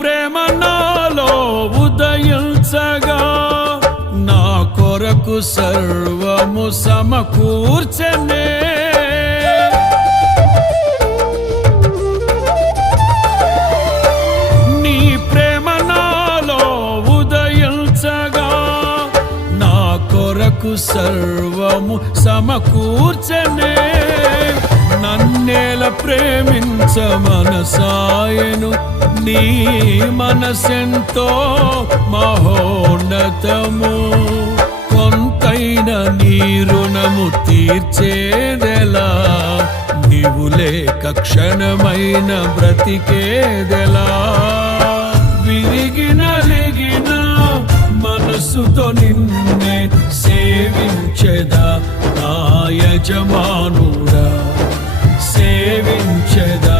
ప్రేమ నాలో ఉదయించగా నా కొరకు సర్వము సమకూర్చనే. నీ ప్రేమ నాలో ఉదయించగా నా కొరకు సర్వము సమకూర్చనే. నన్నేల ప్రేమించ మనసాయను నీ మనసెంతో మహోన్నతము. కొంతైన నీ రుణము తీర్చేదెలా, నీవు లేక క్షణమైన బ్రతికేదెలా. విరిగిన లెగిన మనసుతో నిన్నే సేవించెదా నా యజమానుడా, సేవించెదా